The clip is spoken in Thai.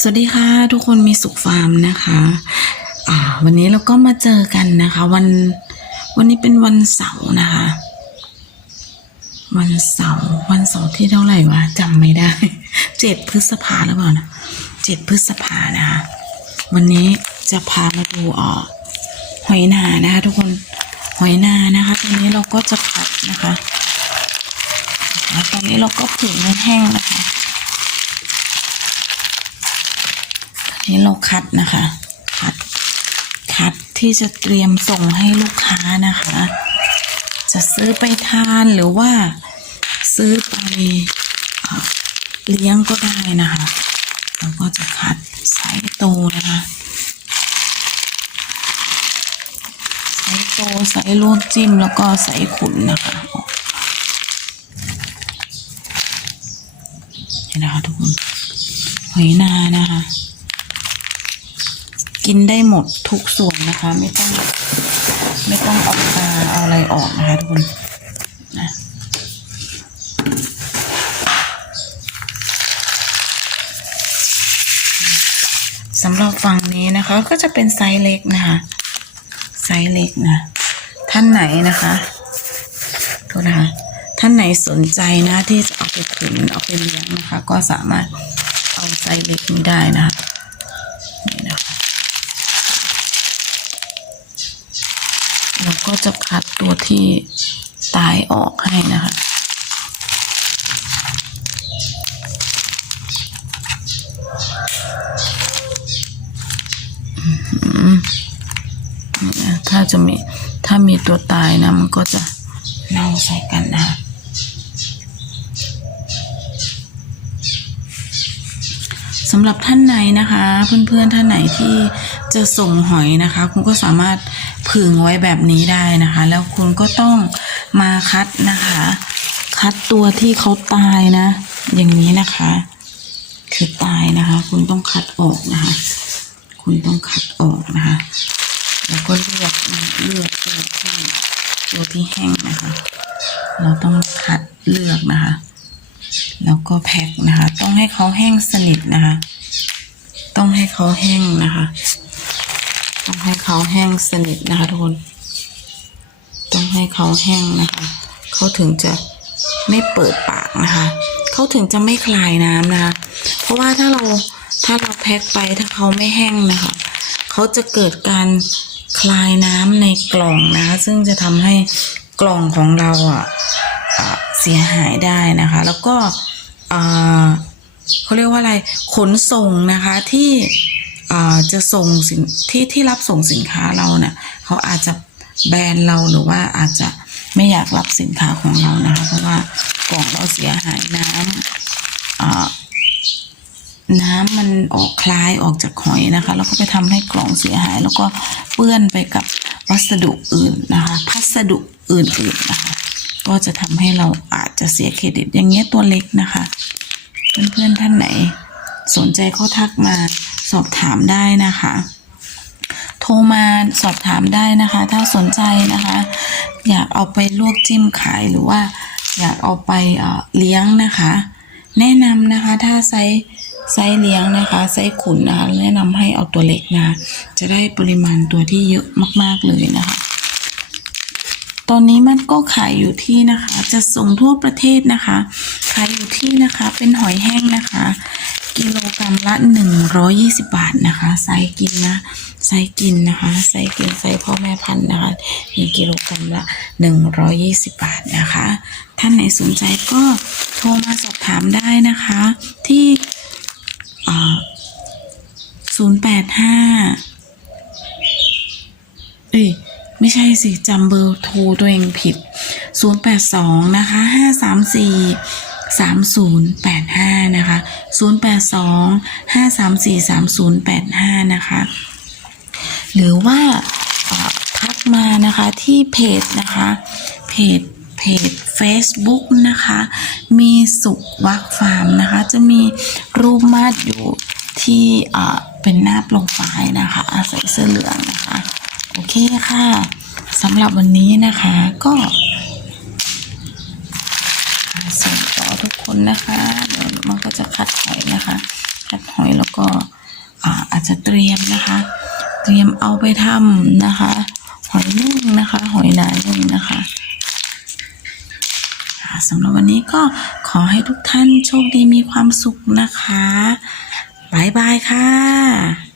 สวัสดีค่ะ ทุกคนมีสุขฟาร์มนะคะอ่าวันนี้เราก็มาเจอกันนะคะ วันวันนี้เป็นวันเสาร์นะคะ วันเสาร์วันเสาร์ที่เท่าไหร่วะจำไม่ได้เจ็ดพฤษภาหรือเปล่านะเจ็ดพฤษภานะคะ วันนี้จะพามาดูออกหอยนานะคะ ทุกคนหอยนานะคะตอนนี้เราก็จะผัดนะคะแล้วตอนนี้เราก็ผึ่งให้แห้งนะคะ อั นี้เราคัดนะคะ คัด คัดที่จะเตรียมส่งให้ลูกค้านะคะ จะซื้อไปทานหรือว่าซื้อไปเอ่อเลี้ยงก็ได้นะคะเราก็จะคัดไซส์โตนะคะไซส์โตไซส์ลวกจิ้มแล้วก็ไซส์ขุนนะคะนี่นะคะทุกคนหอยนานะคะ กินได้หมดทุกส่วนนะคะ ไม่ต้อง ไม่ต้องเอาตาเอาอะไรออกนะคะทุกคนนะสำหรับฝั่งนี้นะคะ ก็จะเป็นไซส์เล็กนะคะ ไซส์เล็กนะ ท่านไหนนะคะโทษนะคะ ท่านไหนสนใจนะที่จะเอาไปขุนเอาไปเลี้ยงนะคะ ก็สามารถเอาไซส์เล็กนี้ได้นะคะนี่นะคะ เรา ก็จะคัดตัวที่ตายออกให้นะคะถ้าจะมีถ้ามีตัวตายนะมันก็จะเน่าใส่กันนะสำหรับท่านไหนนะคะ เพื่อนๆท่านไหนที่จะส่งหอยนะคะ คุณก็สามารถ ผึ่งไว้แบบนี้ได้นะคะ แล้วคุณก็ต้องมาคัดนะคะ คัดตัวที่เขาตายนะ อย่างนี้นะคะ คือตายนะคะ คุณต้องคัดออกนะคะ คุณต้องคัดออกนะคะ แล้วก็เลือกนะเลือกตัวที่ตัวที่แห้งนะคะ เราต้องคัดเลือกนะคะ แล้วก็แพ็คนะคะ ต้องให้เขาแห้งสนิทนะคะ ต้องให้เขาแห้งนะคะ ต้องให้เขาแห้งสนิทนะคะทุกคน ต้องให้เขาแห้งนะคะ เขาถึงจะไม่เปิดปากนะคะ เขาถึงจะไม่คลายน้ำนะคะ เพราะว่าถ้าเราถ้าเราแพ็คไปถ้าเขาไม่แห้งนะคะ เขาจะเกิดการคลายน้ำในกล่องนะคะ ซึ่งจะทำให้กล่องของเราอะเสียหายได้นะคะ แล้วก็เขาเรียกว่าอะไรขนส่งนะคะที่ จะส่งสินที่ที่รับส่งสินค้าเราเนี่ยเขาอาจจะแบนเราหรือว่าอาจจะไม่อยากรับสินค้าของเรานะคะ เพราะว่ากล่องเราเสียหายน้ำน้ำมันออกคลายออกจากหอยนะคะแล้วก็ไปทำให้กล่องเสียหาย แล้วก็เปื้อนไปกับวัสดุอื่นนะคะพัสดุอื่นๆนะคะ ก็จะทำให้เราอาจจะเสียเครดิตอย่างเงี้ยตัวเล็กนะคะ เพื่อนๆท่านไหน สนใจก็ทักมา สอบถามได้นะคะ โทรมาสอบถามได้นะคะ ถ้าสนใจนะคะ อยากเอาไปลวกจิ้มขายหรือว่า อยากเอาไปเอ่อเลี้ยงนะคะ แนะนำนะคะถ้าไซส์ไซส์เลี้ยงนะคะไซส์ขุนนะคะ แนะนำให้เอาตัวเล็กนะคะจะได้ปริมาณตัวที่เยอะมาก ๆ เลยนะคะ ตอนนี้มันก็ขายอยู่ที่นะคะ จะส่งทั่วประเทศนะคะ ขายอยู่ที่นะคะเป็นหอยแห้งนะคะ กิโลกรัมละ120บาทนะคะไซส์กินนะไซส์กินนะคะไซส์กินไซส์พ่อแม่พันธุ์นะคะ1กิโลกรัมละ120บาทนะคะ ท่านไหนสนใจก็โทรมาสอบถามได้นะคะ ที่085เอ้ยไม่ใช่สิจำเบอร์โทรตัวเองผิด 082 นะคะ 534 3085 นะคะ 082 534 3085 นะคะ หรือว่าทักมานะคะที่เพจนะคะ เพจเพจ Facebook นะคะ มีสุขวักฟาร์มนะคะ จะมีรูปมาดอยู่ที่เป็นหน้าโปรไฟล์นะคะใส่เสื้อเหลืองนะคะ โอเคค่ะสำหรับวันนี้นะคะก็ส่งต่อทุก คนนะคะเดี๋ยวมันก็จะคัดหอยนะคะ คัดหอยแล้วก็อ่าอาจจะเตรียมนะคะ เตรียมเอาไปทำนะคะ หอยนึ่งนะคะ หอยนานึ่งนะคะสำหรับวันนี้ก็ขอให้ทุกท่านโชคดีมีความสุขนะคะบายบายค่ะ